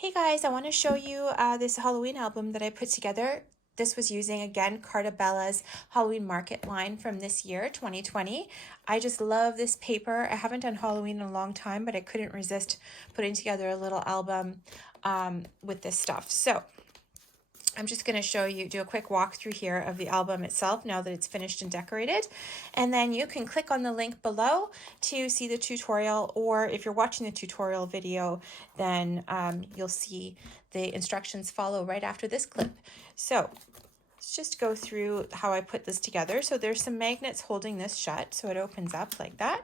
Hey guys, I want to show you this Halloween album that I put together. This was using, again, Carta Bella's Halloween Market line from this year, 2020. I just love this paper. I haven't done Halloween in a long time, but I couldn't resist putting together a little album with this stuff. So I'm just going to show you, do a quick walkthrough here of the album itself now that it's finished and decorated. And then you can click on the link below to see the tutorial, or if you're watching the tutorial video, then you'll see the instructions follow right after this clip. So let's just go through how I put this together. So there's some magnets holding this shut, so it opens up like that.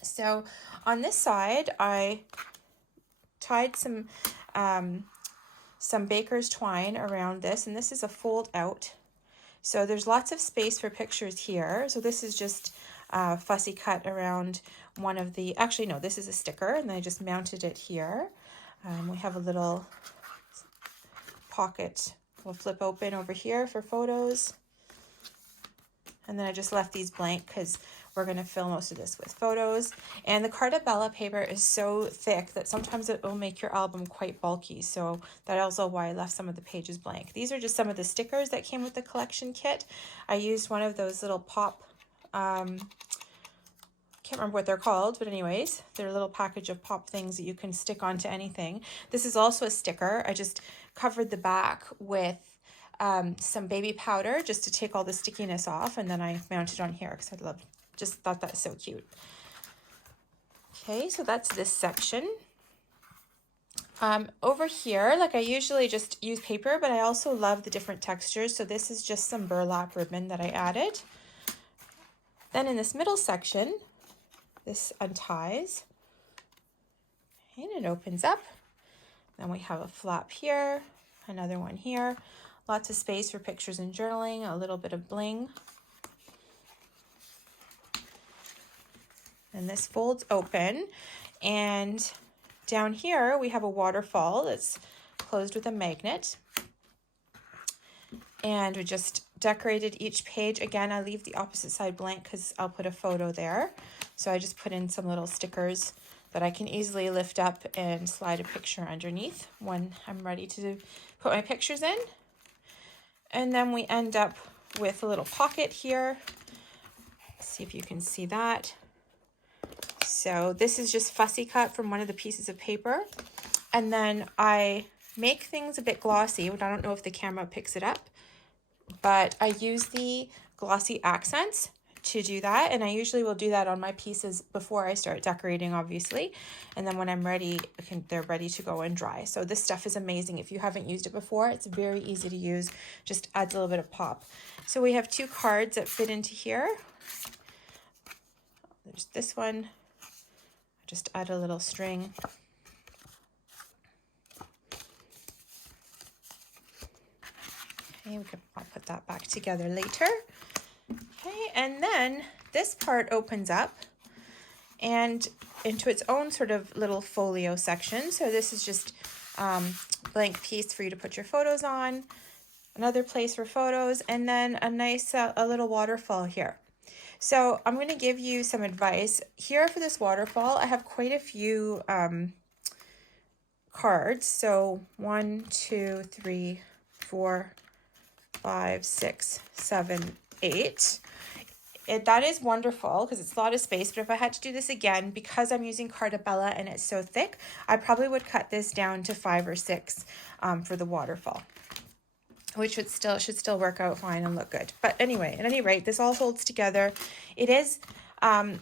So on this side, I tied some baker's twine around this, and this is a fold out. So there's lots of space for pictures here. So this is just fussy cut around one of the, actually no, this is a sticker, and then I just mounted it here. We have a little pocket we'll flip open over here for photos. And then I just left these blank because we're going to fill most of this with photos. And the Carta Bella paper is so thick that sometimes it will make your album quite bulky. So that's also why I left some of the pages blank. These are just some of the stickers that came with the collection kit. I used one of those little pop, can't remember what they're called, but anyways, they're a little package of pop things that you can stick onto anything. This is also a sticker. I just covered the back with some baby powder just to take all the stickiness off, and then I mounted on here because just thought that's so cute. Okay, so that's this section. Over here, like I usually just use paper, but I also love the different textures. So this is just some burlap ribbon that I added. Then in this middle section, this unties and it opens up. Then we have a flap here, another one here. Lots of space for pictures and journaling, a little bit of bling. And this folds open, and down here we have a waterfall that's closed with a magnet. And we just decorated each page. Again, I leave the opposite side blank because I'll put a photo there. So I just put in some little stickers that I can easily lift up and slide a picture underneath when I'm ready to put my pictures in. And then we end up with a little pocket here. Let's see if you can see that. So this is just fussy cut from one of the pieces of paper. And then I make things a bit glossy, but I don't know if the camera picks it up. But I use the glossy accents to do that. And I usually will do that on my pieces before I start decorating, obviously. And then when I'm ready, they're ready to go and dry. So this stuff is amazing. If you haven't used it before, it's very easy to use. Just adds a little bit of pop. So we have two cards that fit into here. There's this one. Just add a little string. Okay, I'll put that back together later. Okay, and then this part opens up and into its own sort of little folio section. So this is just blank piece for you to put your photos on, another place for photos, and then a nice a little waterfall here. So I'm going to give you some advice here for this waterfall. I have quite a few cards. So 1, 2, 3, 4, 5, 6, 7, 8. That is wonderful because it's a lot of space, but if I had to do this again, because I'm using Carta Bella and it's so thick, I probably would cut this down to 5 or 6 for the waterfall, which should still work out fine and look good. But anyway, at any rate, this all holds together. It is,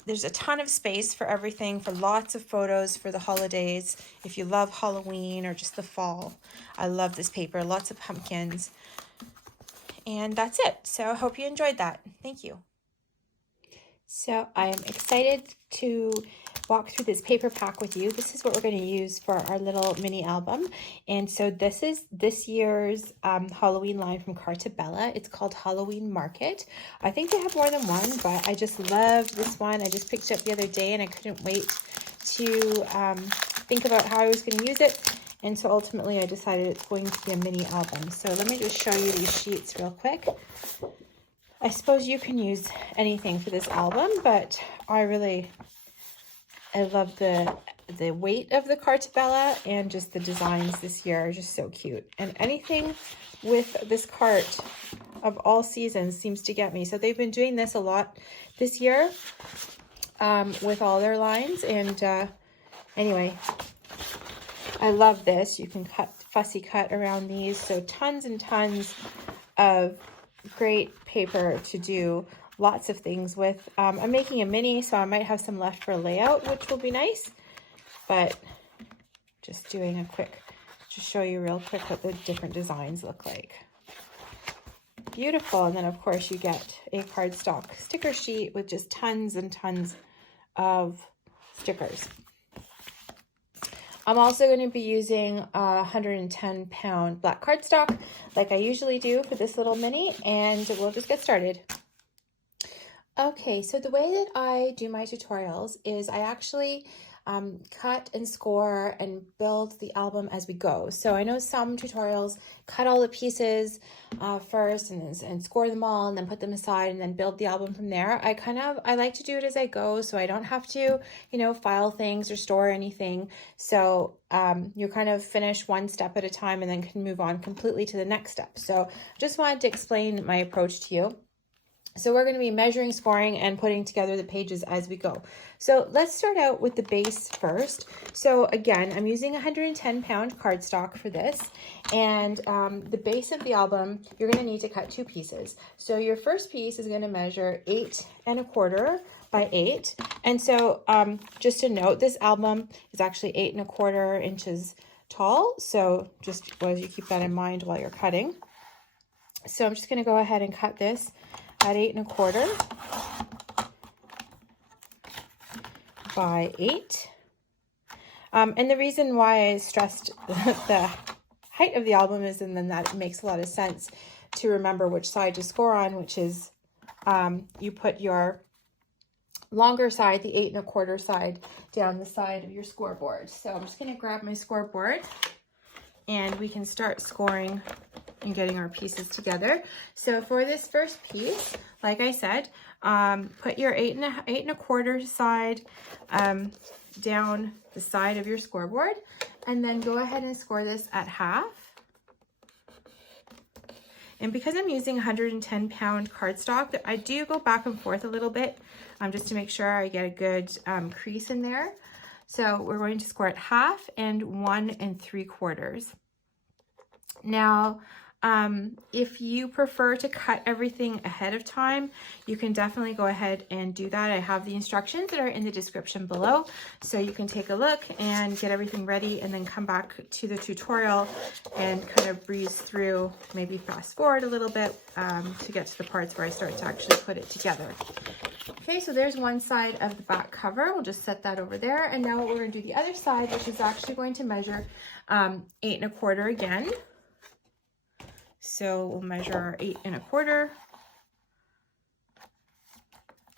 there's a ton of space for everything, for lots of photos for the holidays. If you love Halloween or just the fall, I love this paper, lots of pumpkins. And that's it. So I hope you enjoyed that. Thank you. So I am excited to walk through this paper pack with you. This is what we're going to use for our little mini album. And so this is this year's Halloween line from Carta Bella. It's called Halloween Market. I think they have more than one, but I just love this one. I just picked it up the other day and I couldn't wait to think about how I was going to use it. And so ultimately I decided it's going to be a mini album. So let me just show you these sheets real quick. I suppose you can use anything for this album, but I love the the weight of the Carta Bella and just the designs this year are just so cute. And anything with this cart of all seasons seems to get me. So they've been doing this a lot this year with all their lines. And anyway, I love this. You can fussy cut around these. So tons and tons of great paper to do lots of things with. I'm making a mini, so I might have some left for a layout, which will be nice. But just doing a quick, just show you real quick what the different designs look like. Beautiful. And then of course you get a cardstock sticker sheet with just tons and tons of stickers. I'm also going to be using a 110-pound black cardstock like I usually do for this little mini, and we'll just get started. Okay, so the way that I do my tutorials is I actually cut and score and build the album as we go. So I know some tutorials cut all the pieces first and score them all and then put them aside and then build the album from there. I like to do it as I go, so I don't have to, you know, file things or store anything. So you kind of finish one step at a time and then can move on completely to the next step. So just wanted to explain my approach to you. So we're going to be measuring, scoring, and putting together the pages as we go. So let's start out with the base first. So again, I'm using 110-pound cardstock for this. And the base of the album, you're going to need to cut 2 pieces. So your first piece is going to measure 8 1/4 by 8. And so just a note, this album is actually 8 1/4 inches tall. So just as you keep that in mind while you're cutting. So I'm just going to go ahead and cut this at 8 1/4 by 8. And the reason why I stressed the height of the album is, and then that makes a lot of sense to remember which side to score on, which is you put your longer side, the 8 1/4 side, down the side of your scoreboard. So I'm just going to grab my scoreboard and we can start scoring and getting our pieces together. So for this first piece, like I said, put your 8 1/4 side down the side of your scoreboard, and then go ahead and score this at half. And because I'm using 110-pound cardstock, I do go back and forth a little bit just to make sure I get a good crease in there. So we're going to score at half and 1 3/4. Now, if you prefer to cut everything ahead of time, you can definitely go ahead and do that. I have the instructions that are in the description below, so you can take a look and get everything ready and then come back to the tutorial and kind of breeze through, maybe fast forward a little bit to get to the parts where I start to actually put it together. Okay, so there's one side of the back cover. We'll just set that over there. And now we're going to do the other side, which is actually going to measure 8 1/4 again. So we'll measure our 8 1/4.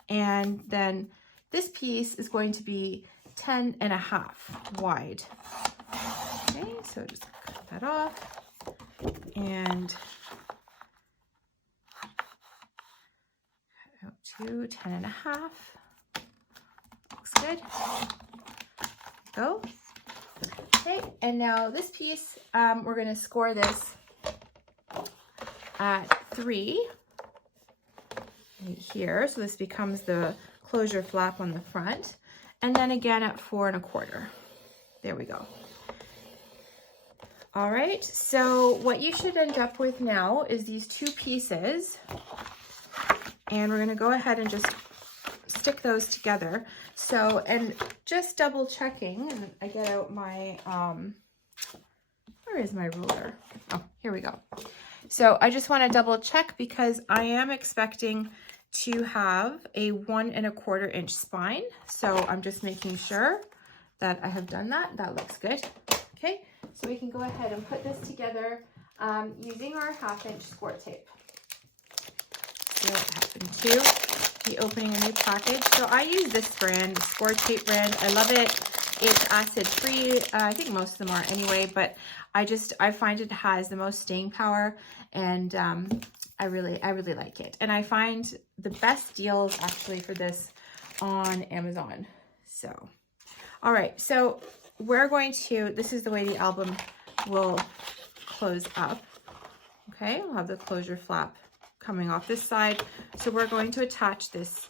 And then this piece is going to be 10 1/2 wide. Okay, so just cut that off. And cut out to 10 1/2. Looks good. Go. Okay, and now this piece, we're going to score this at 3 right here. So this becomes the closure flap on the front. And then again at 4 1/4. There we go. All right, so what you should end up with now is these 2 pieces. And we're going to go ahead and just stick those together. So, and just double checking, and I get out my, where is my ruler? Oh, here we go. So I just want to double check because I am expecting to have a 1 1/4 inch spine. So I'm just making sure that I have done that. That looks good. Okay, so we can go ahead and put this together using our 1/2 inch score tape. See what happened to be opening a new package. So I use this brand, the Score Tape brand. I love it. It's acid free. I think most of them are anyway, but I find it has the most staying power, and I really like it. And I find the best deals actually for this on Amazon. So All right, so we're going to, this is the way the album will close up. Okay, we'll have the closure flap coming off this side. So we're going to attach this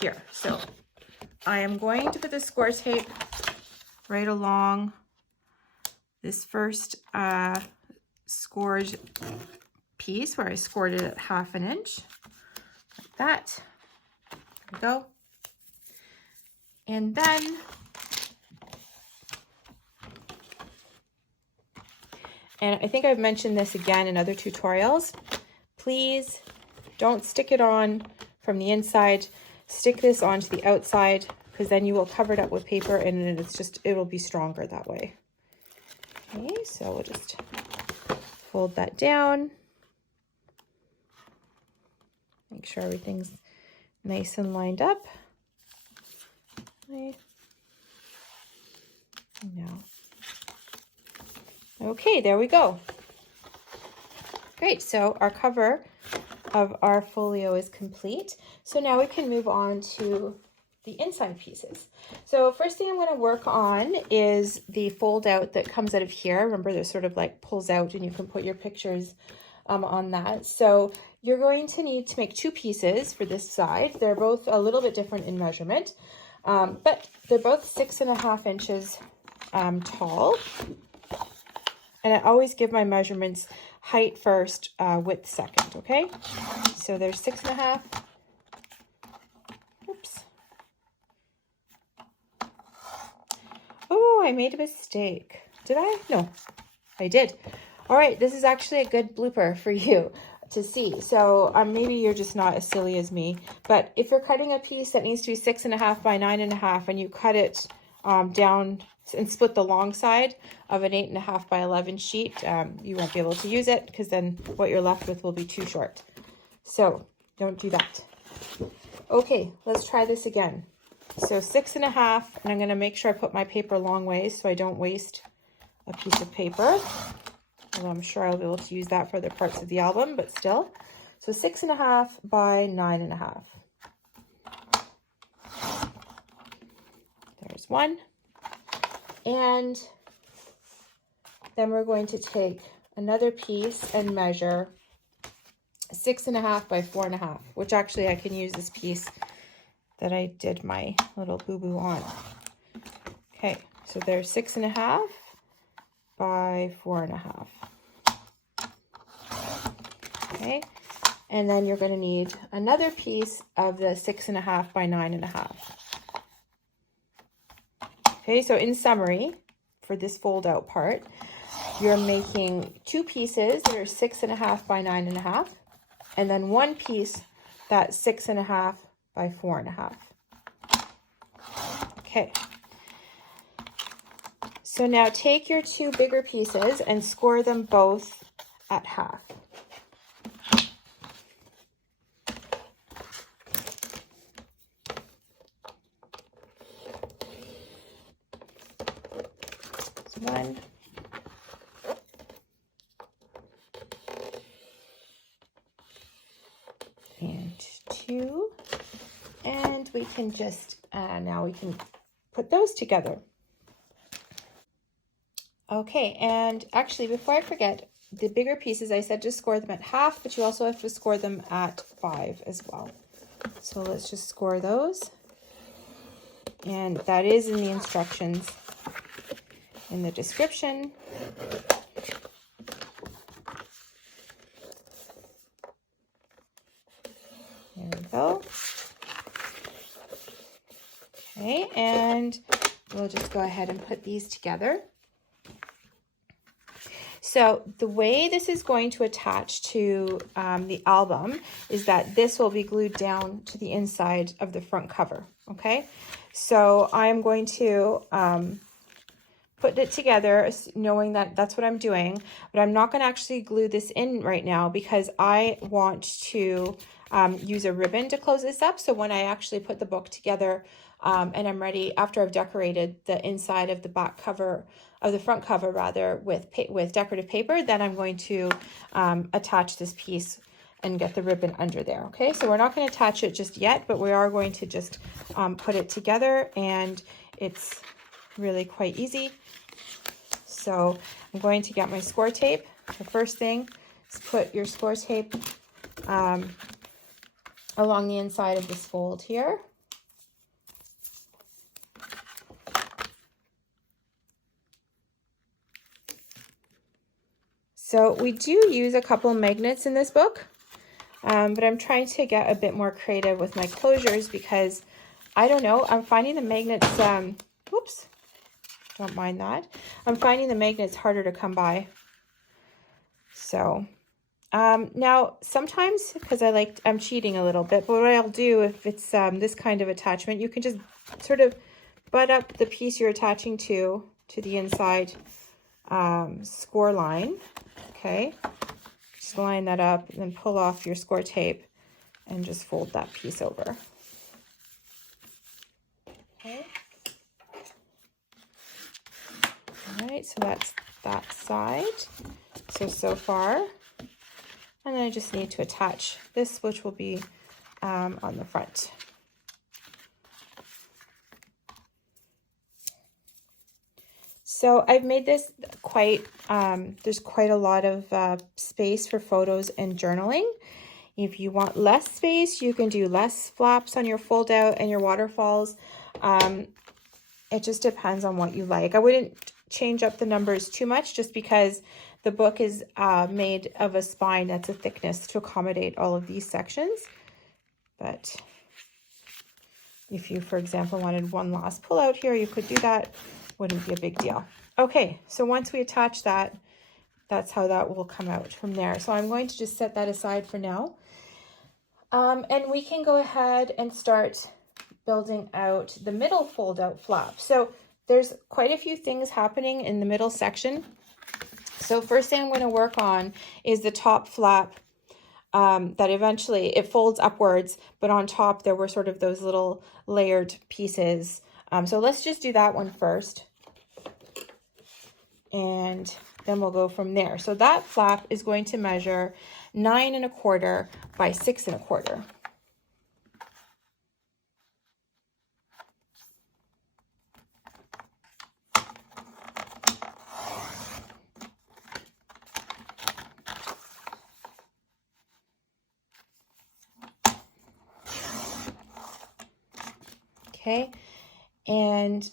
here. So I am going to put the score tape right along this first scored piece where I scored it at 1/2 inch, like that. There we go. And then and I think I've mentioned this again in other tutorials, please don't stick it on from the inside. Stick this onto the outside, because then you will cover it up with paper and it'll be stronger that way. Okay, so we'll just fold that down. Make sure everything's nice and lined up. Okay. Now. Okay, there we go. Great, so our cover of our folio is complete. So now we can move on to the inside pieces. So first thing I'm going to work on is the fold out that comes out of here. Remember, there's sort of like pulls out and you can put your pictures on that. So you're going to need to make 2 pieces for this side. They're both a little bit different in measurement, but they're both 6.5 inches tall. And I always give my measurements height first, width second, okay? So there's 6.5. Oops. Oh, I made a mistake. Did I? No, I did. All right, this is actually a good blooper for you to see. So maybe you're just not as silly as me, but if you're cutting a piece that needs to be 6.5 by 9.5 and you cut it down and split the long side of an 8.5 by 11 sheet, you won't be able to use it, because then what you're left with will be too short. So don't do that. Okay, let's try this again. So 6.5, and I'm going to make sure I put my paper long ways so I don't waste a piece of paper. Although I'm sure I'll be able to use that for other parts of the album, but still. So 6.5 by 9.5. There's one. And then we're going to take another piece and measure 6.5 by 4.5, which actually I can use this piece that I did my little boo-boo on. Okay, so there's 6.5 by 4.5. Okay, and then you're going to need another piece of the 6.5 by 9.5. Okay, so in summary, for this fold out part, you're making 2 pieces that are 6.5 by 9.5, and then 1 piece that's 6.5 by 4.5. Okay. So now take your 2 bigger pieces and score them both at half. So 1. And 2. And we can just, now we can put those together. Okay, and actually before I forget, the bigger pieces, I said just score them at half, but you also have to score them at 5 as well. So let's just score those. And that is in the instructions in the description. There we go. Okay, and we'll just go ahead and put these together. So the way this is going to attach to the album is that this will be glued down to the inside of the front cover, okay? So I'm going to put it together knowing that that's what I'm doing, but I'm not going to actually glue this in right now because I want to use a ribbon to close this up. So when I actually put the book together and I'm ready, after I've decorated the inside of the back cover, of the front cover rather, with decorative paper, then I'm going to attach this piece and get the ribbon under there. Okay, so we're not going to attach it just yet, but we are going to just put it together, and it's really quite easy. So I'm going to get my score tape. The first thing is put your score tape along the inside of this fold here. So we do use a couple of magnets in this book, but I'm trying to get a bit more creative with my closures because I don't know, I'm finding the magnets, whoops, don't mind that. I'm finding the magnets harder to come by. So now sometimes, because I'm cheating a little bit, but what I'll do if it's this kind of attachment, you can just sort of butt up the piece you're attaching to the inside score line. Okay, just line that up and then pull off your score tape and just fold that piece over. Okay. All right, so that's that side. So far. And then I just need to attach this, which will be on the front. So I've made this quite, there's quite a lot of space for photos and journaling. If you want less space, you can do less flaps on your fold out and your waterfalls. It just depends on what you like. I wouldn't change up the numbers too much just because the book is made of a spine that's a thickness to accommodate all of these sections. But if you, for example, wanted one last pull out here, you could do that. Wouldn't be a big deal. Okay, so once we attach that, that's how that will come out from there. So I'm going to just set that aside for now. And we can go ahead and start building out the middle fold out flap. So there's quite a few things happening in the middle section. So first thing I'm going to work on is the top flap that eventually it folds upwards, but on top there were sort of those little layered pieces. So let's just do that one first. And then we'll go from there. So that flap is going to measure 9 1/4 by 6 1/4. Okay, and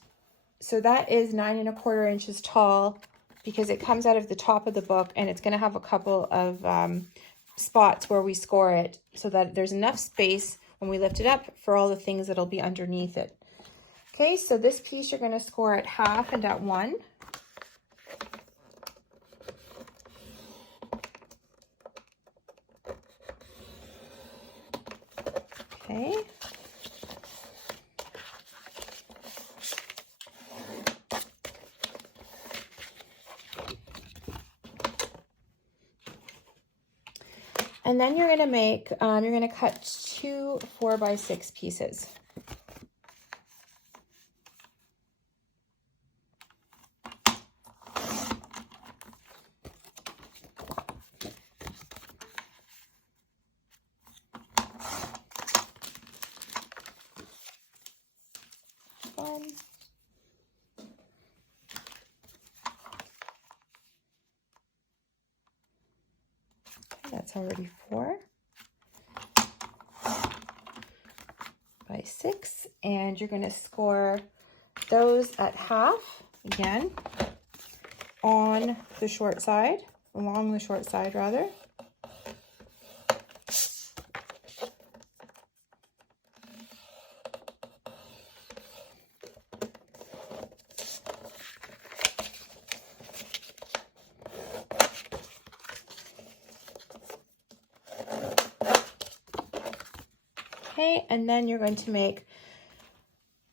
so that is 9 1/4 inches tall because it comes out of the top of the book and it's going to have a couple of spots where we score it so that there's enough space when we lift it up for all the things that'll be underneath it. Okay, so this piece you're going to score at 1/2 and at 1. Okay. And then you're going to make, you're going to cut 2 4 by 6 pieces. One. That's already 4 by 6, and you're going to score those at 1/2 again on the short side, along the short side rather. Okay, and then you're going to make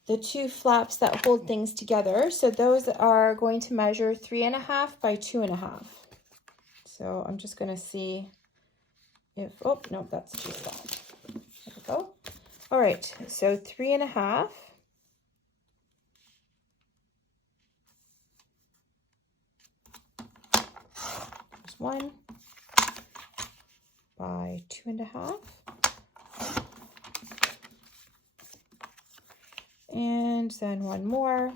the 2 flaps that hold things together. So those are going to measure 3 1/2 by 2 1/2. So I'm just going to see if, oh, no, that's too small. There we go. All right, so 3 1/2. There's 1 by 2 1/2. And then one more.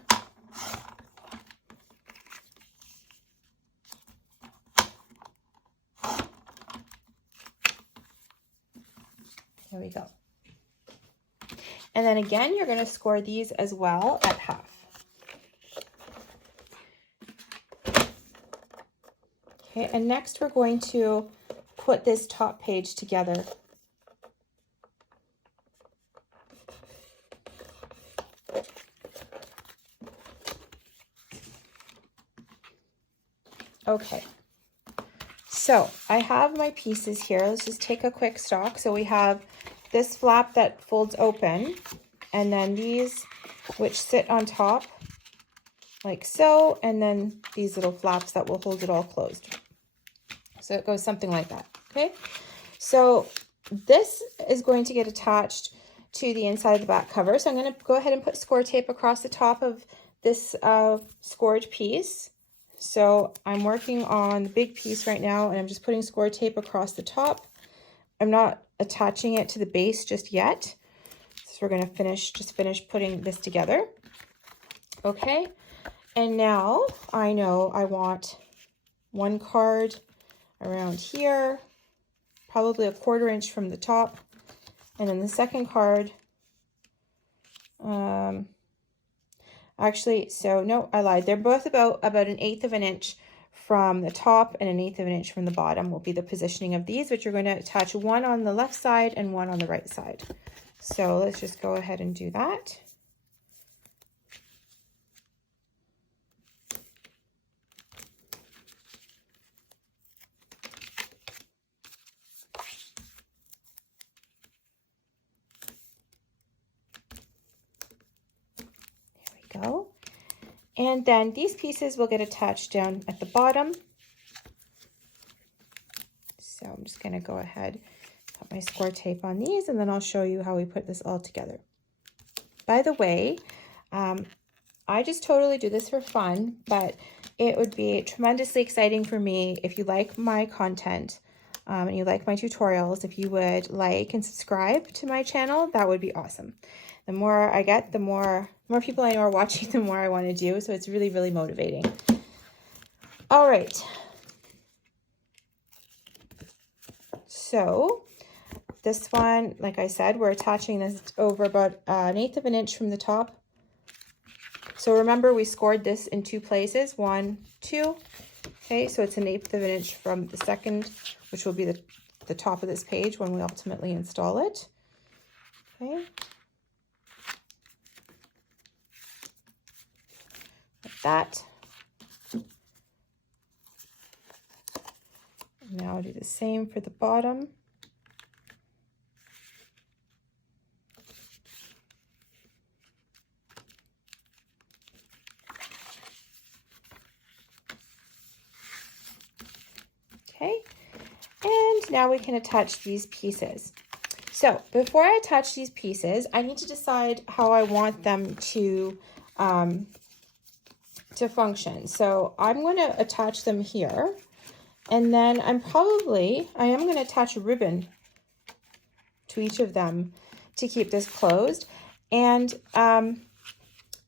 There we go. And then again, you're going to score these as well at half. Okay, and next we're going to put this top page together. Okay, so I have my pieces here. Let's just take a quick stock. So we have this flap that folds open, and then these which sit on top like so, and then these little flaps that will hold it all closed. So it goes something like that, okay? So this is going to get attached to the inside of the back cover. So I'm going to go ahead and put score tape across the top of this scored piece. So I'm working on the big piece right now, and I'm just putting score tape across the top. I'm not attaching it to the base just yet. So we're going to just finish putting this together. Okay. And now I know I want one card around here, probably a 1/4 inch from the top. And then the second card, actually, so no, I lied. They're both about 1/8 of an inch from the top and 1/8 of an inch from the bottom will be the positioning of these, which you're going to attach one on the left side and one on the right side. So let's just go ahead and do that. Go. And then these pieces will get attached down at the bottom. So I'm just going to go ahead, put my score tape on these, and then I'll show you how we put this all together. By the way, I just totally do this for fun, but it would be tremendously exciting for me if you like my content and you like my tutorials. If you would like and subscribe to my channel, that would be awesome. The more I get, the more people I know are watching, the more I want to do. So it's really, really motivating. All right. So this one, like I said, we're attaching this over about 1/8 of an inch from the top. So remember, we scored this in 2 places, 1, 2. Okay, so it's 1/8 of an inch from the second, which will be the top of this page when we ultimately install it. Okay. That. Now I'll do the same for the bottom. Okay, and now we can attach these pieces. So before I attach these pieces, I need to decide how I want them to function. So I'm going to attach them here, and then I am going to attach a ribbon to each of them to keep this closed. And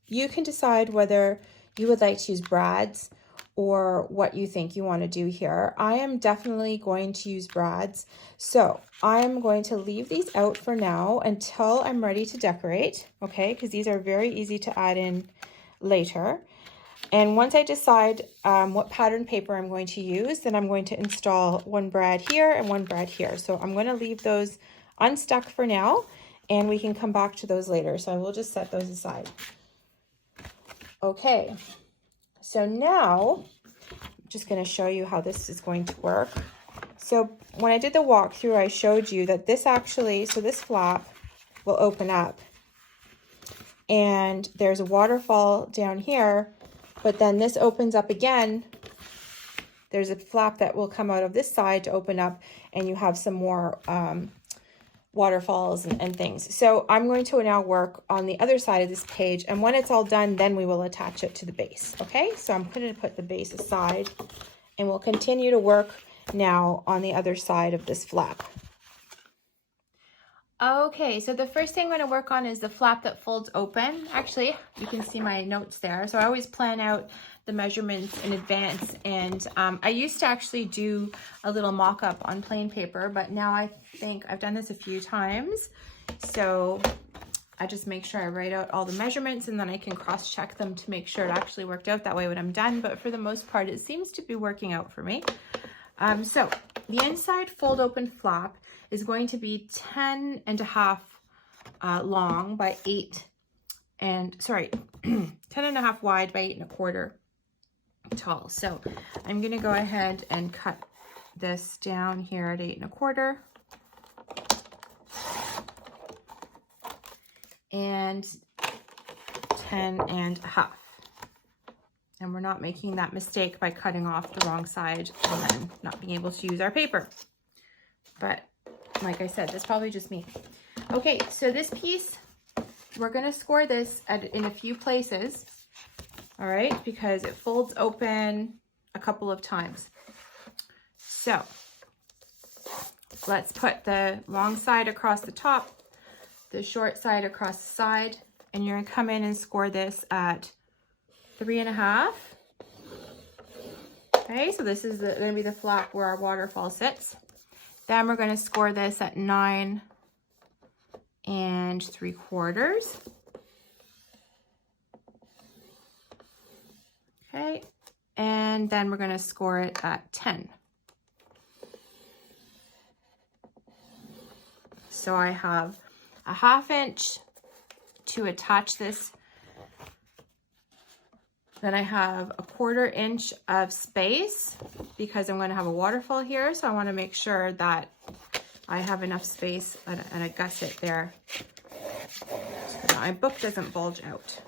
you can decide whether you would like to use brads or what you think you want to do here. I am definitely going to use brads. So I'm going to leave these out for now until I'm ready to decorate, okay? Because these are very easy to add in later. And once I decide what pattern paper I'm going to use, then I'm going to install one brad here and one brad here. So I'm going to leave those unstuck for now, and we can come back to those later. So I will just set those aside. Okay, so now I'm just going to show you how this is going to work. So when I did the walkthrough, I showed you that this actually, so this flap will open up, and there's a waterfall down here. But then this opens up again. There's a flap that will come out of this side to open up, and you have some more waterfalls and things. So I'm going to now work on the other side of this page, and when it's all done, then we will attach it to the base. Okay, so I'm going to put the base aside, and we'll continue to work now on the other side of this flap. Okay, so the first thing I'm going to work on is the flap that folds open. Actually, you can see my notes there. So I always plan out the measurements in advance, and I used to actually do a little mock-up on plain paper, but now I think I've done this a few times, so I just make sure I write out all the measurements, and then I can cross-check them to make sure it actually worked out that way when I'm done. But for the most part, it seems to be working out for me. So the inside fold open flap is going to be 10.5 long by 10.5 wide by 8.25 tall. So I'm going to go ahead and cut this down here at 8.25 and 10.5. And we're not making that mistake by cutting off the wrong side and then not being able to use our paper. But like I said, that's probably just me. Okay, so this piece, we're going to score this in a few places, all right, because it folds open a couple of times. So let's put the long side across the top, the short side across the side, and you're going to come in and score this at 3.5. Okay, so this is going to be the flap where our waterfall sits. Then we're going to score this at 9.75. Okay, and then we're going to score it at 10. So I have a 1/2 inch to attach this. Then I have a 1/4 inch of space because I'm going to have a waterfall here. So I want to make sure that I have enough space and a gusset there so my book doesn't bulge out.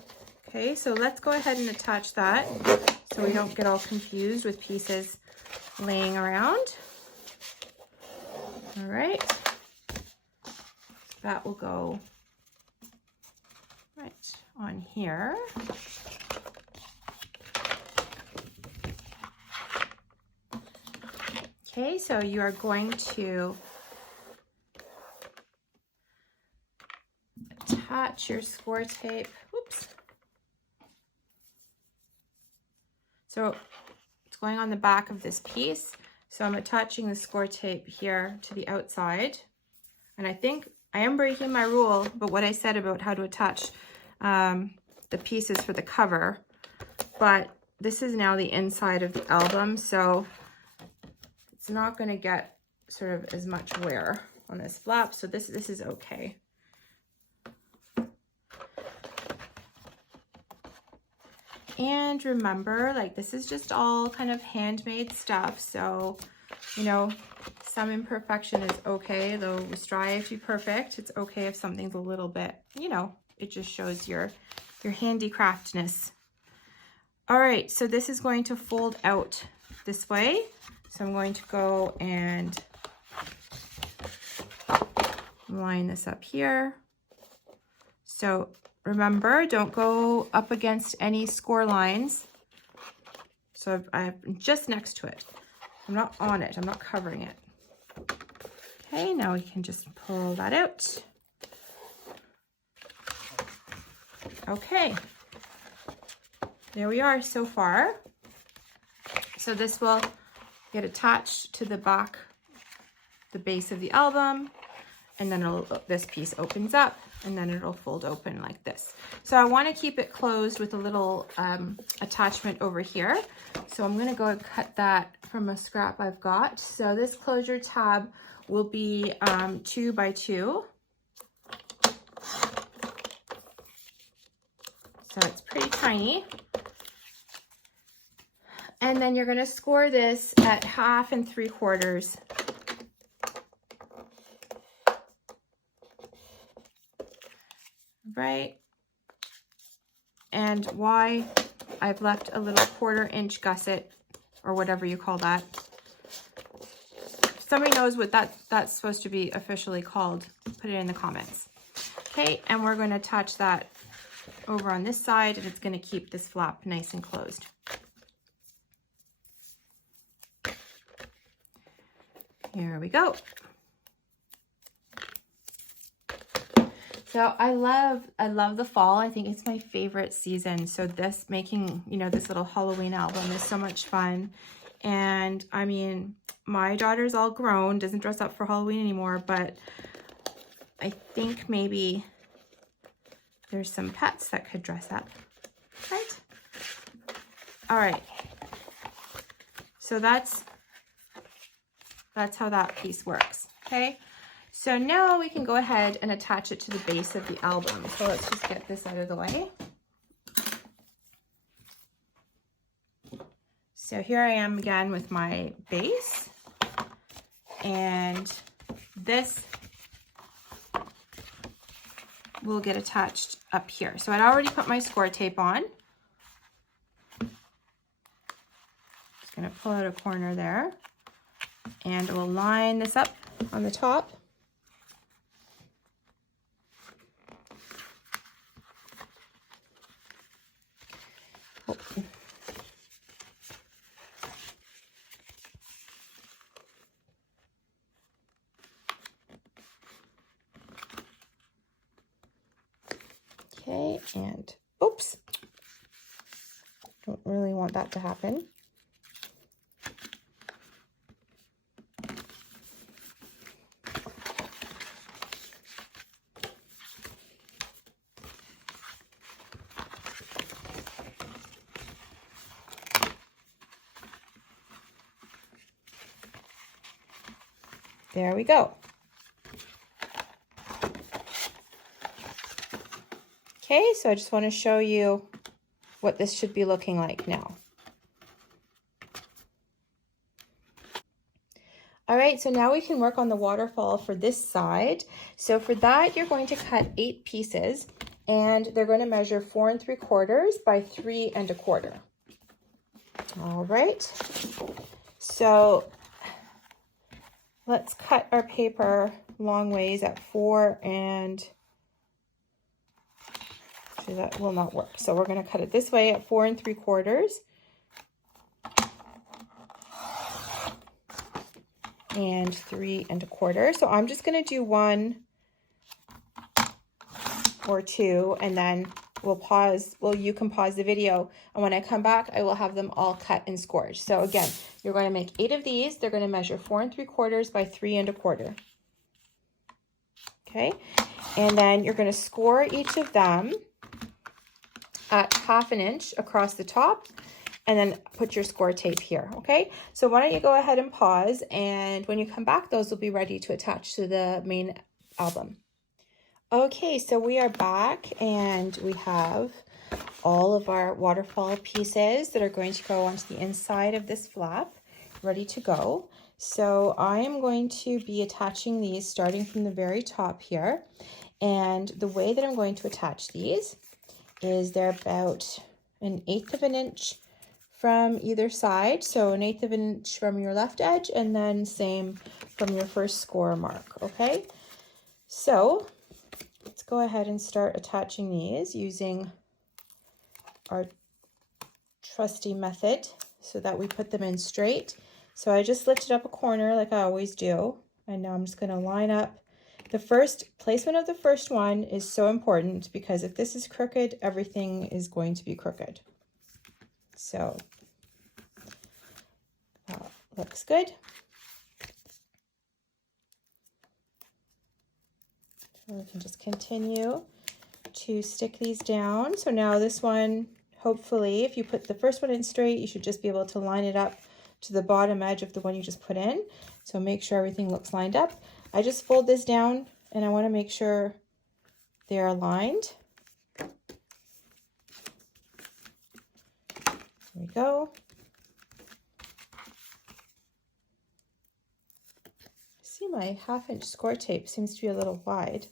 Okay, so let's go ahead and attach that so we don't get all confused with pieces laying around. All right, that will go right on here. Okay, so you are going to attach your score tape. Oops. So it's going on the back of this piece. So I'm attaching the score tape here to the outside. And I think I am breaking my rule, but what I said about how to attach the pieces for the cover. But this is now the inside of the album, so it's not going to get sort of as much wear on this flap. So this is okay. And remember, like, this is just all kind of handmade stuff. So, you know, some imperfection is okay, though we strive to be perfect. It's okay if something's a little bit, you know, it just shows your handicraftness. All right, so this is going to fold out this way. So I'm going to go and line this up here. So remember, don't go up against any score lines. So I'm just next to it. I'm not on it, I'm not covering it. Okay, now we can just pull that out. Okay, there we are so far. So this will get attached to the back, the base of the album, and then this piece opens up, and then it'll fold open like this. So I want to keep it closed with a little attachment over here. So I'm going to go and cut that from a scrap I've got. So this closure tab will be 2 by 2. So it's pretty tiny. And then you're going to score this at 1/2 and 3/4. Right? And why I've left a little 1/4 inch gusset, or whatever you call that. If somebody knows what that's supposed to be officially called, put it in the comments. Okay, and we're going to attach that over on this side, and it's going to keep this flap nice and closed. Here we go. So I love the fall. I think it's my favorite season. So this making, you know, this little Halloween album is so much fun. And I mean, my daughter's all grown, doesn't dress up for Halloween anymore, but I think maybe there's some pets that could dress up, right? All right. So that's how that piece works, okay? So now we can go ahead and attach it to the base of the album. So let's just get this out of the way. So here I am again with my base, and this will get attached up here. So I'd already put my score tape on. Just gonna pull out a corner there, and we'll line this up on the top. Oh. Okay, and oops, don't really want that to happen. There we go. Okay, so I just want to show you what this should be looking like now. All right, so now we can work on the waterfall for this side. So for that, you're going to cut 8 pieces, and they're going to measure 4 3/4 by 3 1/4. All right, so let's cut our paper long ways at 4 and actually that will not work. So we're going to cut it this way at 4 3/4 and 3 1/4. So I'm just going to do 1 or 2, and then we'll pause. Well, you can pause the video, and when I come back, I will have them all cut and scored. So again, you're going to make 8 of these. They're going to measure 4 3/4 by 3 1/4. Okay, and then you're going to score each of them at 1/2 inch across the top, and then put your score tape here. Okay, so why don't you go ahead and pause, and when you come back, those will be ready to attach to the main album. Okay, so we are back, and we have all of our waterfall pieces that are going to go onto the inside of this flap ready to go. So I am going to be attaching these starting from the very top here, and the way that I'm going to attach these is they're about 1/8 of an inch from either side, so 1/8 of an inch from your left edge, and then same from your first score mark. Okay, so let's go ahead and start attaching these using our trusty method so that we put them in straight. So I just lifted up a corner like I always do, and now I'm just going to line up. The first placement of the first one is so important, because if this is crooked, everything is going to be crooked. So that looks good. So we can just continue to stick these down. So now this one, hopefully, if you put the first one in straight, you should just be able to line it up to the bottom edge of the one you just put in. So make sure everything looks lined up. I just fold this down, and I want to make sure they're aligned. There we go. See, my 1/2 inch score tape seems to be a little wide.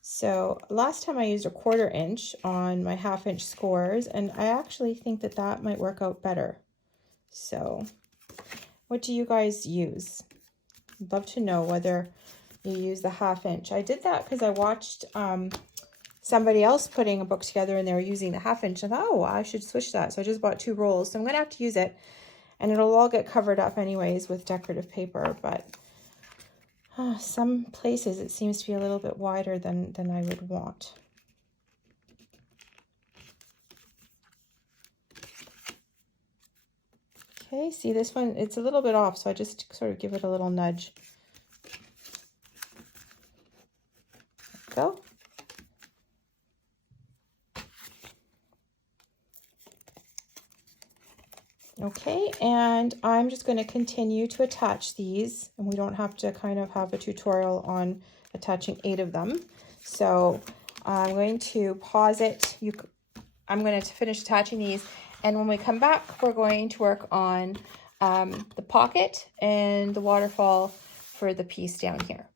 So last time I used 1/4 inch on my 1/2 inch scores, and I actually think that that might work out better. So what do you guys use? I'd love to know whether you use the 1/2 inch. I did that because I watched somebody else putting a book together, and they were using the 1/2 inch. I thought, oh, I should switch that. So I just bought 2 rolls. So I'm going to have to use it, and it'll all get covered up anyways with decorative paper. But Some places it seems to be a little bit wider than I would want. Okay, see this one, it's a little bit off, so I just sort of give it a little nudge. There we go. Okay, and I'm just going to continue to attach these, and we don't have to kind of have a tutorial on attaching 8 of them. So I'm going to pause it. I'm going to finish attaching these, and when we come back, we're going to work on the pocket and the waterfall for the piece down here.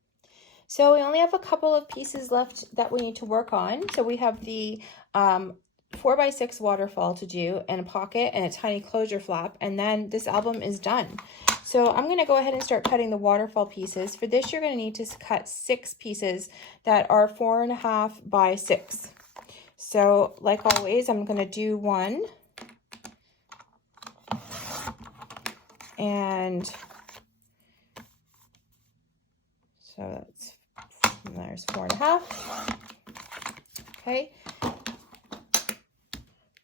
So we only have a couple of pieces left that we need to work on. So we have the 4x6 waterfall to do, and a pocket and a tiny closure flap, and then this album is done. So I'm going to go ahead and start cutting the waterfall pieces. For this, you're going to need to cut 6 pieces that are 4.5 by 6. So like always, I'm going to do 1, and so there's 4.5. Okay.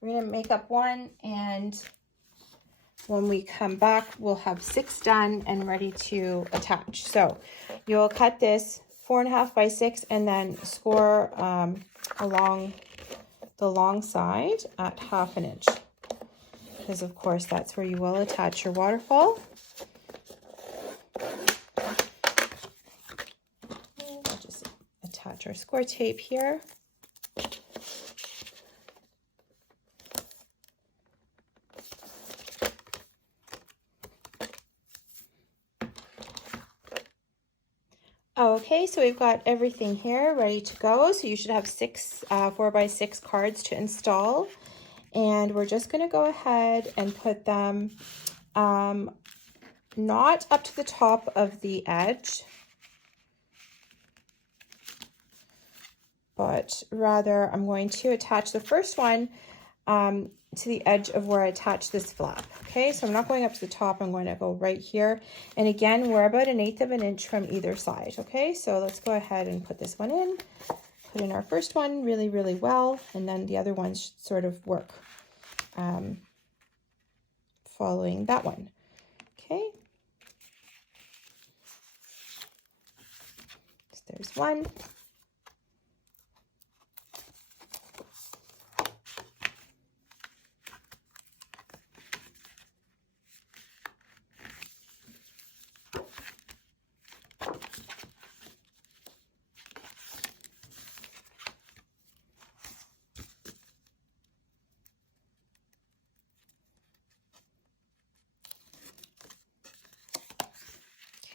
We're going to make up 1, and when we come back, we'll have 6 done and ready to attach. So you'll cut this 4.5 by 6 and then score along the long side at 1/2 inch, because of course that's where you will attach your waterfall. I'll just attach our score tape here. Okay, so we've got everything here ready to go. So you should have 6 4x6 cards to install. And we're just going to go ahead and put them not up to the top of the edge, but rather I'm going to attach the first one to the edge of where I attach this flap. Okay, so I'm not going up to the top, I'm going to go right here. And again, we're about 1/8 of an inch from either side. Okay, so let's go ahead and put this one in, put in our first one really, really well, and then the other ones should sort of work following that one. Okay, so there's one.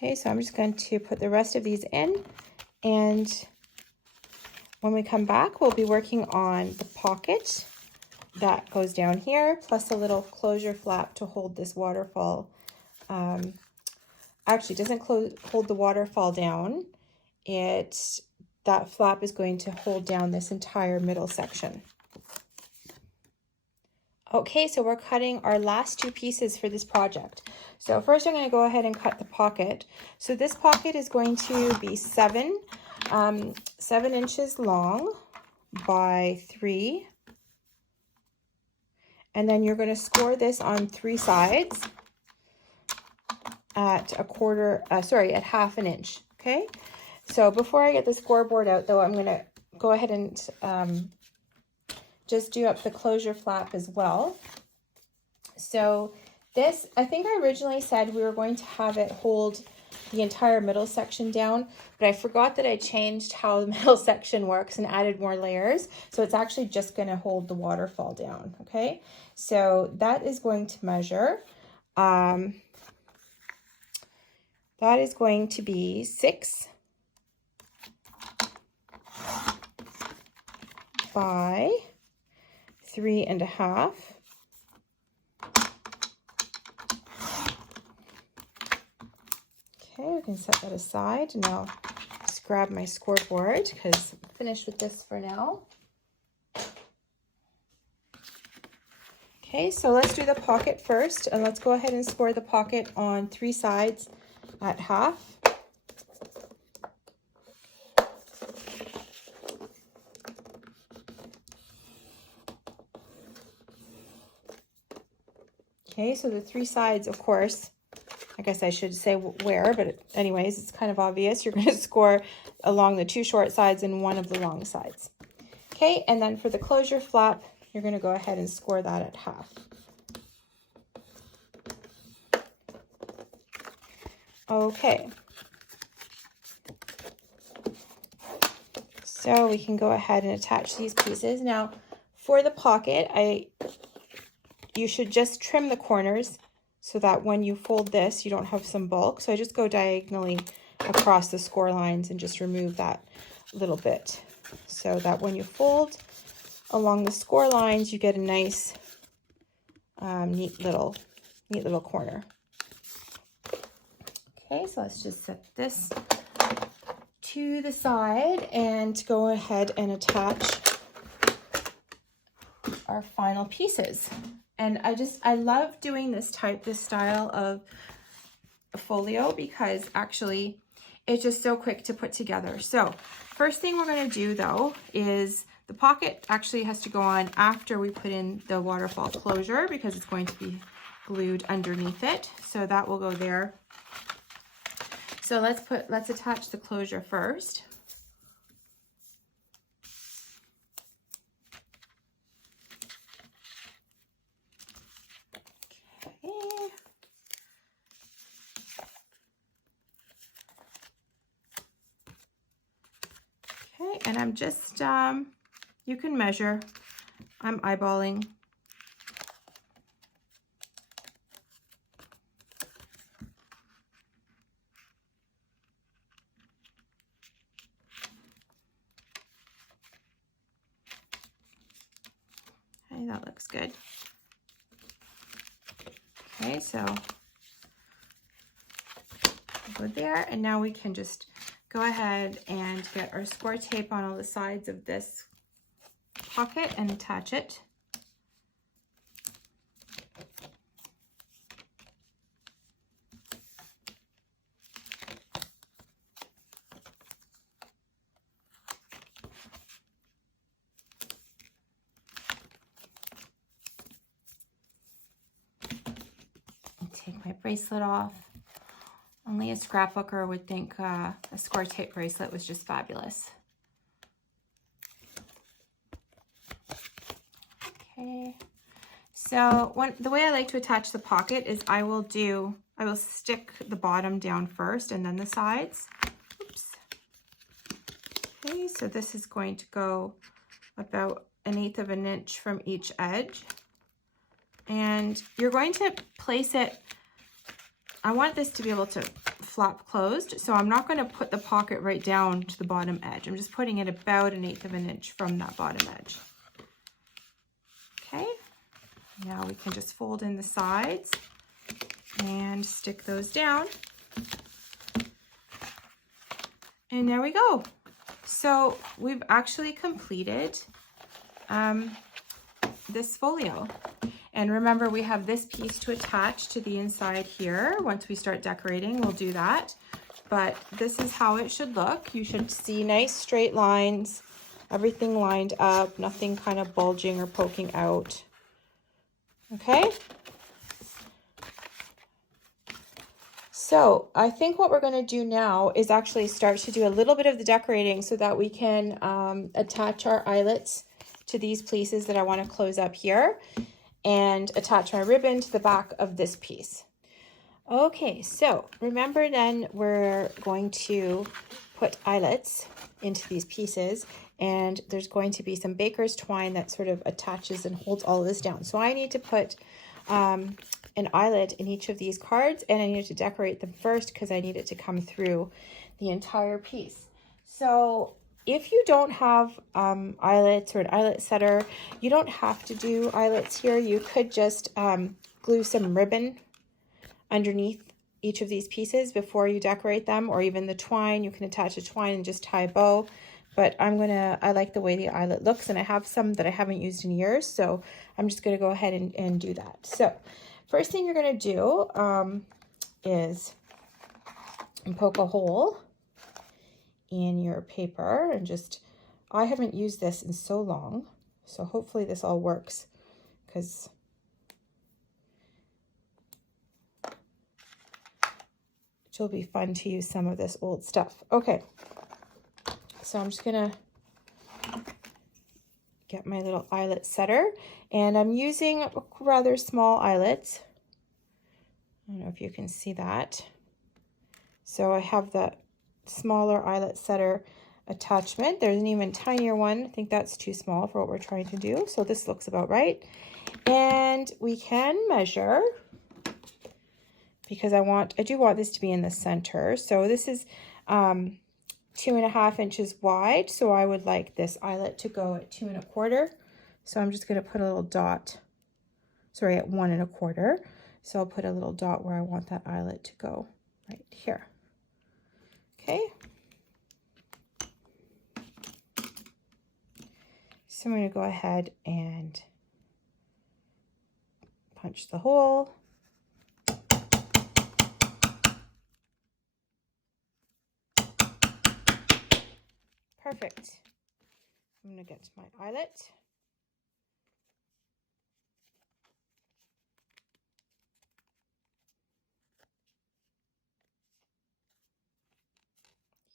Okay, so I'm just going to put the rest of these in, and when we come back, we'll be working on the pocket that goes down here, plus a little closure flap to hold this waterfall. Actually, it doesn't hold the waterfall down. That flap is going to hold down this entire middle section. Okay, so we're cutting our last 2 pieces for this project. So first I'm going to go ahead and cut the pocket. So this pocket is going to be 7 inches long by 3. And then you're going to score this on 3 sides at at 1/2 an inch. Okay, so before I get the scoreboard out though, I'm going to go ahead and just do up the closure flap as well. So this, I think I originally said we were going to have it hold the entire middle section down, but I forgot that I changed how the middle section works and added more layers. So it's actually just going to hold the waterfall down. Okay, so that is going to measure, that is going to be 6 by 3.5. Okay, we can set that aside. Now just grab my scoreboard because I'm finished with this for now. Okay, so let's do the pocket first, and let's go ahead and score the pocket on 3 sides at 1/2. Okay, so the 3 sides, of course, I guess I should say where, but anyways, it's kind of obvious. You're going to score along the 2 short sides and 1 of the long sides. Okay, and then for the closure flap, you're going to go ahead and score that at half. Okay. So we can go ahead and attach these pieces. Now, for the pocket, you should just trim the corners so that when you fold this, you don't have some bulk. So I just go diagonally across the score lines and just remove that little bit so that when you fold along the score lines, you get a nice, neat little corner. Okay, so let's just set this to the side and go ahead and attach our final pieces. And I love doing this style of folio because actually it's just so quick to put together. So first thing we're going to do though is the pocket actually has to go on after we put in the waterfall closure because it's going to be glued underneath it. So that will go there. So let's attach the closure first. Okay, and I'm just, you can measure, I'm eyeballing. Okay, that looks good. Okay, so go there, and now we can just go ahead and get our score tape on all the sides of this pocket and attach it. And take my bracelet off. Only a scrapbooker would think a score tape bracelet was just fabulous. Okay, so the way I like to attach the pocket is I will stick the bottom down first and then the sides. Oops. Okay, so this is going to go about 1/8 of an inch from each edge. And you're going to place it, I want this to be able to flap closed, so I'm not going to put the pocket right down to the bottom edge. I'm just putting it about 1/8 of an inch from that bottom edge. Okay, now we can just fold in the sides and stick those down. And there we go. So we've actually completed this folio. And remember, we have this piece to attach to the inside here. Once we start decorating, we'll do that. But this is how it should look. You should see nice straight lines, everything lined up, nothing kind of bulging or poking out. Okay? So I think what we're going to do now is actually start to do a little bit of the decorating so that we can attach our eyelets to these pieces that I want to close up here, and attach my ribbon to the back of this piece. Okay, so remember then we're going to put eyelets into these pieces, and there's going to be some baker's twine that sort of attaches and holds all of this down. So I need to put an eyelet in each of these cards, and I need to decorate them first because I need it to come through the entire piece. So if you don't have eyelets or an eyelet setter, you don't have to do eyelets here. You could just glue some ribbon underneath each of these pieces before you decorate them, or even the twine. You can attach a twine and just tie a bow. But I like the way the eyelet looks, and I have some that I haven't used in years, so I'm just going to go ahead and do that. So first thing you're going to do is poke a hole in your paper, and I haven't used this in so long, so hopefully this all works, because which will be fun to use some of this old stuff. Okay, so I'm just gonna get my little eyelet setter, and I'm using rather small eyelets. I don't know if you can see that. So I have the smaller eyelet setter attachment. There's an even tinier one. I think that's too small for what we're trying to do. So this looks about right. And we can measure, because I do want this to be in the center. So this is 2.5 inches wide. So I would like this eyelet to go at 2 1/4. So I'm just going to put a little dot, sorry, at 1 1/4. So I'll put a little dot where I want that eyelet to go, right here. Okay. So I'm going to go ahead and punch the hole. Perfect. I'm going to get to my eyelet.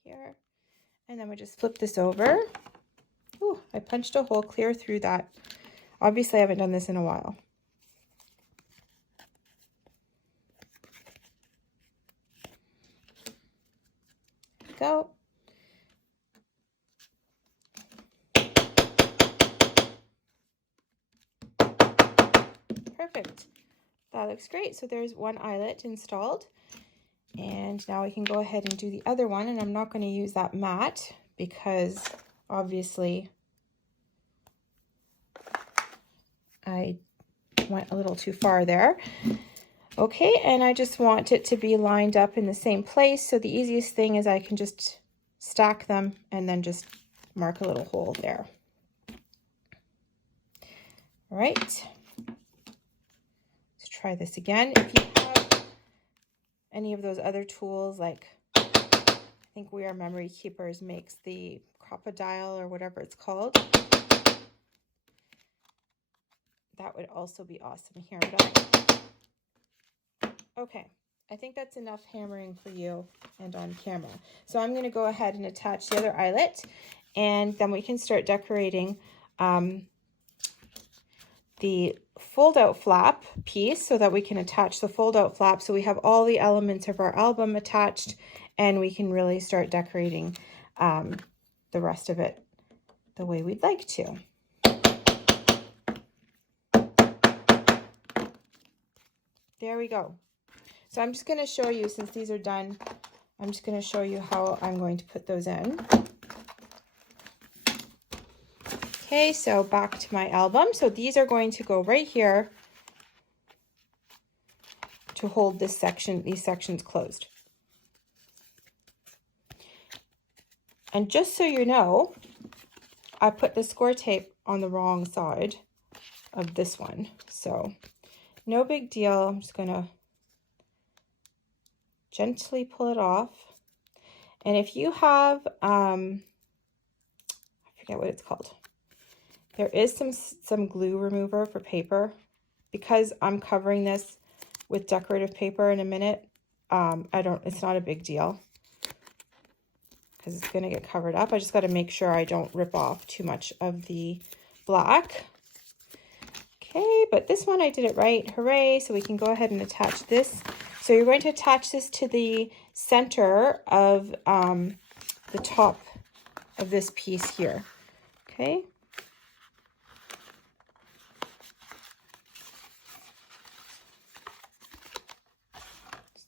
Here. And then we just flip this over. Ooh, I punched a hole clear through that. Obviously, I haven't done this in a while. Go. Perfect. That looks great. So there's one eyelet installed. And now I can go ahead and do the other one. And I'm not going to use that mat because obviously I went a little too far there. Okay, and I just want it to be lined up in the same place. So the easiest thing is I can just stack them and then just mark a little hole there. All right, let's try this again. If you have any of those other tools, like I think We Are Memory Keepers makes the crocodile or whatever it's called, that would also be awesome here. But okay, I think that's enough hammering for you and on camera. So I'm going to go ahead and attach the other eyelet, and then we can start decorating the fold-out flap piece so that we can attach the fold-out flap so we have all the elements of our album attached, and we can really start decorating the rest of it the way we'd like to. There we go. So I'm just going to show you, since these are done, I'm just going to show you how I'm going to put those in. Okay, so back to my album. So these are going to go right here to hold this section, these sections closed. And just so you know, I put the score tape on the wrong side of this one. So no big deal. I'm just going to gently pull it off. And if you have, I forget what it's called. There is some glue remover for paper. Because I'm covering this with decorative paper in a minute, it's not a big deal because it's going to get covered up. I just got to make sure I don't rip off too much of the black. Okay, but this one I did it right. Hooray. So we can go ahead and attach this. So you're going to attach this to the center of the top of this piece here. Okay.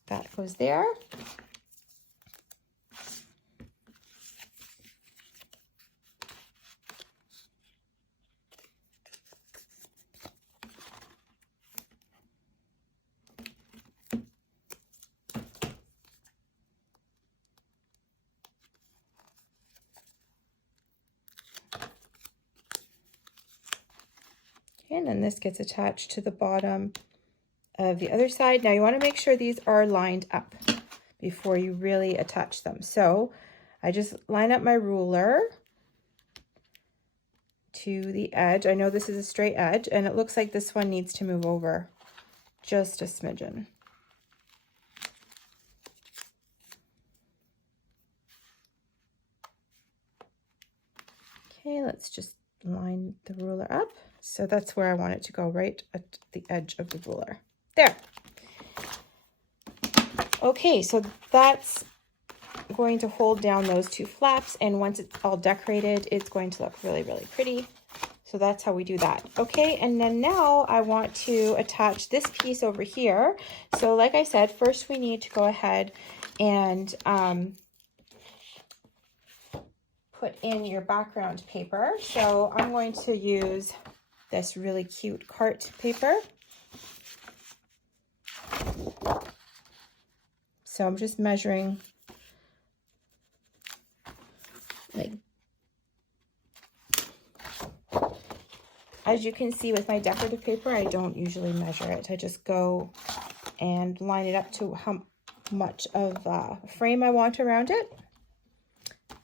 That goes there. And then this gets attached to the bottom of the other side. Now you want to make sure these are lined up before you really attach them. So I just line up my ruler to the edge. I know this is a straight edge, and it looks like this one needs to move over just a smidgen. Okay, let's just line the ruler up. So that's where I want it to go, right at the edge of the ruler. There. Okay, so that's going to hold down those two flaps, and once it's all decorated, it's going to look really, really pretty. So that's how we do that. Okay, and then now I want to attach this piece over here. So like I said, first we need to go ahead and put in your background paper. So I'm going to use this really cute carte paper. So I'm just measuring like, as you can see with my decorative paper, I don't usually measure it. I just go and line it up to how much of frame I want around it.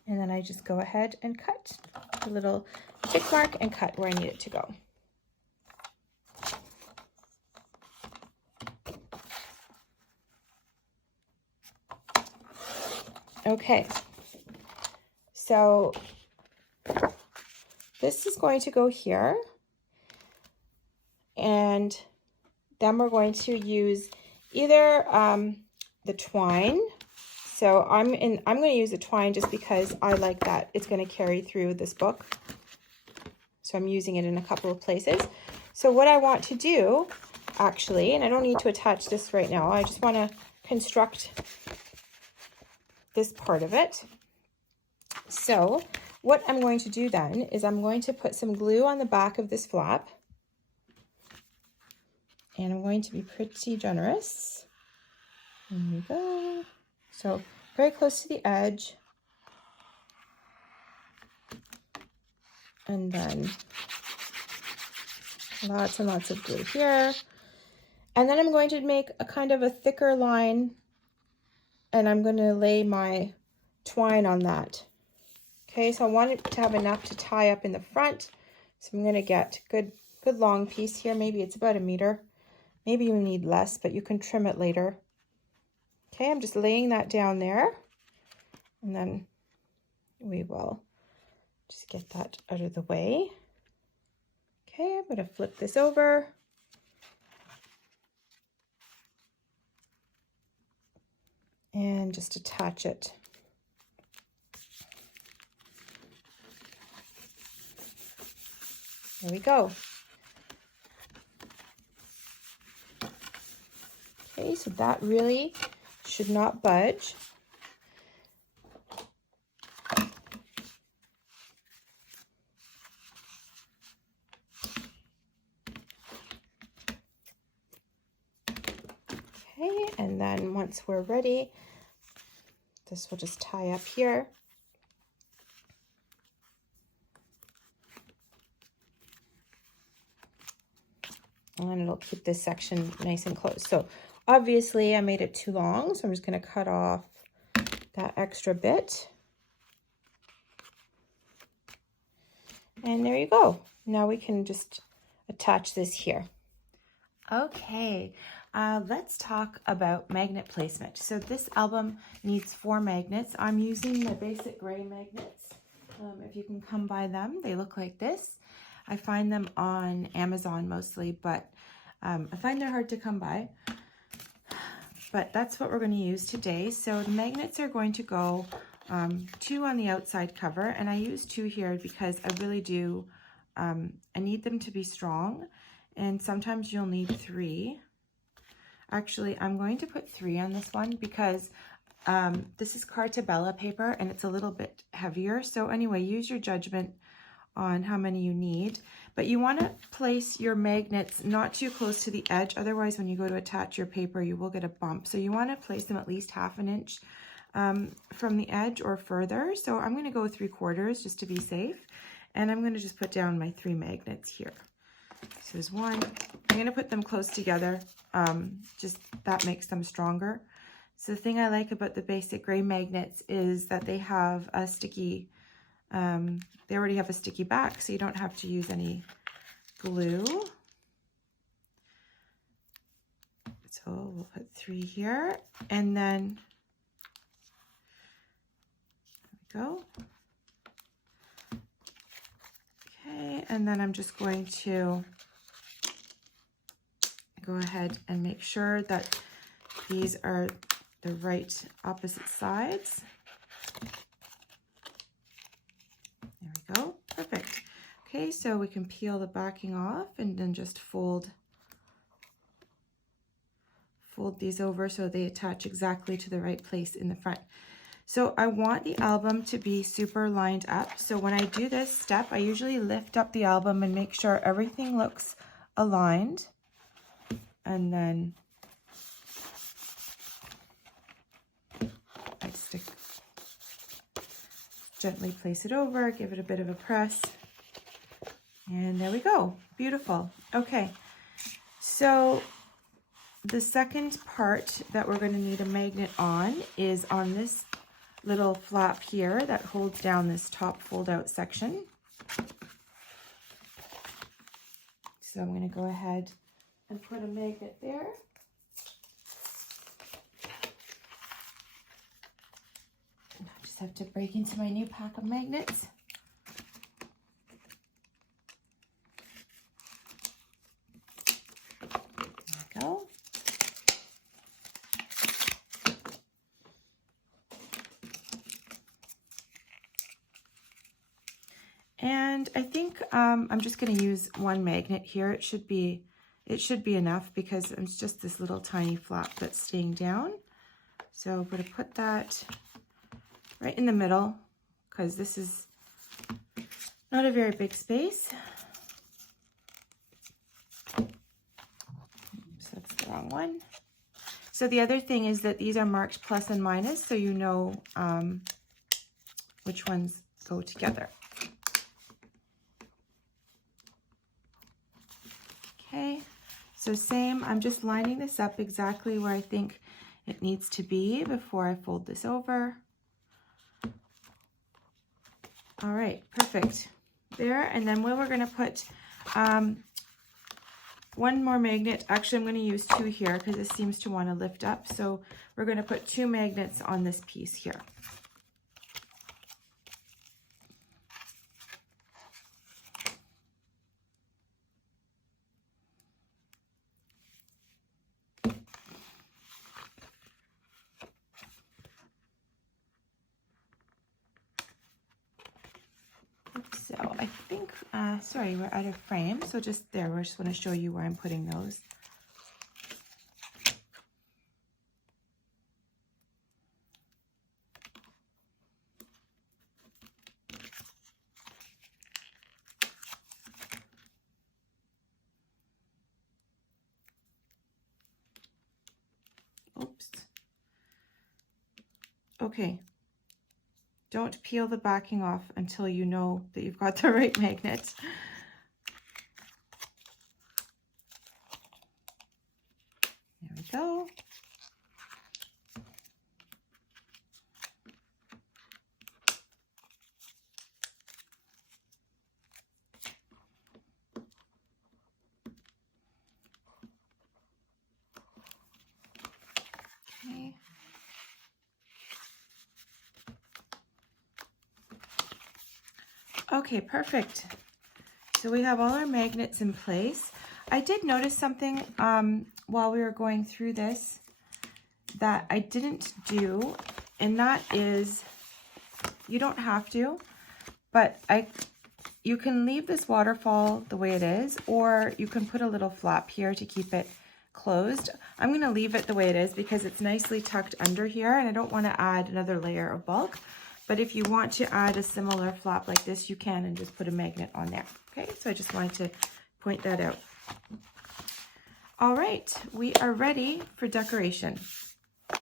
And then I just go ahead and cut a little tick mark and cut where I need it to go. Okay, so this is going to go here, and then we're going to use either the twine. So I'm going to use the twine just because I like that. It's going to carry through this book. So I'm using it in a couple of places. So what I want to do, actually, and I don't need to attach this right now, I just want to construct this part of it. So what I'm going to do then is I'm going to put some glue on the back of this flap. And I'm going to be pretty generous. There we go. So very close to the edge. And then lots and lots of glue here. And then I'm going to make a kind of a thicker line, and I'm going to lay my twine on that. Okay, so I want it to have enough to tie up in the front. So I'm going to get good long piece here. Maybe it's about 1 meter. Maybe you need less, but you can trim it later. Okay, I'm just laying that down there, and then we will just get that out of the way. Okay, I'm going to flip this over. And just attach it. There we go. Okay, so that really should not budge. Okay, and then once we're ready, this will just tie up here. And it'll keep this section nice and close. So obviously I made it too long, so I'm just going to cut off that extra bit. And there you go. Now we can just attach this here. Okay, let's talk about magnet placement. So this album needs 4 magnets. I'm using the basic gray magnets. If you can come by them, they look like this. I find them on Amazon mostly, but I find they're hard to come by. But that's what we're going to use today. So the magnets are going to go 2 on the outside cover, and I use 2 here because I really do, I need them to be strong, and sometimes you'll need 3. Actually, I'm going to put 3 on this one because this is Carta Bella paper and it's a little bit heavier. So anyway, use your judgment on how many you need, but you want to place your magnets not too close to the edge. Otherwise, when you go to attach your paper, you will get a bump. So you want to place them at least 1/2 inch from the edge or further. So I'm going to go 3/4 just to be safe. And I'm going to just put down my 3 magnets here. So there's 1. I'm going to put them close together. Just that makes them stronger. So the thing I like about the basic gray magnets is that they have a sticky, they already have a sticky back, so you don't have to use any glue. So we'll put 3 here, and then there we go. Okay, and then I'm just going to go ahead and make sure that these are the right opposite sides. There we go, perfect. Okay, so we can peel the backing off and then just fold these over so they attach exactly to the right place in the front. So I want the album to be super lined up. So when I do this step, I usually lift up the album and make sure everything looks aligned. And then I gently place it over, give it a bit of a press. And there we go, beautiful. Okay, so the second part that we're going to need a magnet on is on this little flap here that holds down this top fold out section. So I'm going to go ahead and put a magnet there. And I just have to break into my new pack of magnets. There we go. And I think I'm just going to use one magnet here. It should be enough because it's just this little tiny flap that's staying down. So I'm going to put that right in the middle because this is not a very big space. Oops, that's the wrong one. So the other thing is that these are marked plus and minus, so you know which ones go together. Okay, so same, I'm just lining this up exactly where I think it needs to be before I fold this over. All right, perfect. There, and then we're going to put one more magnet. Actually, I'm going to use two here because this seems to want to lift up. So we're going to put two magnets on this piece here. So I think, sorry, we're out of frame. So just there, I just want to show you where I'm putting those. Oops. Okay. Don't peel the backing off until you know that you've got the right magnet. There we go. Okay. Okay, perfect. So we have all our magnets in place. I did notice something while we were going through this that I didn't do, and that is, you don't have to, but you can leave this waterfall the way it is, or you can put a little flap here to keep it closed. I'm going to leave it the way it is because it's nicely tucked under here, and I don't want to add another layer of bulk. But if you want to add a similar flap like this, you can, and just put a magnet on there. Okay, so I just wanted to point that out. All right, we are ready for decoration.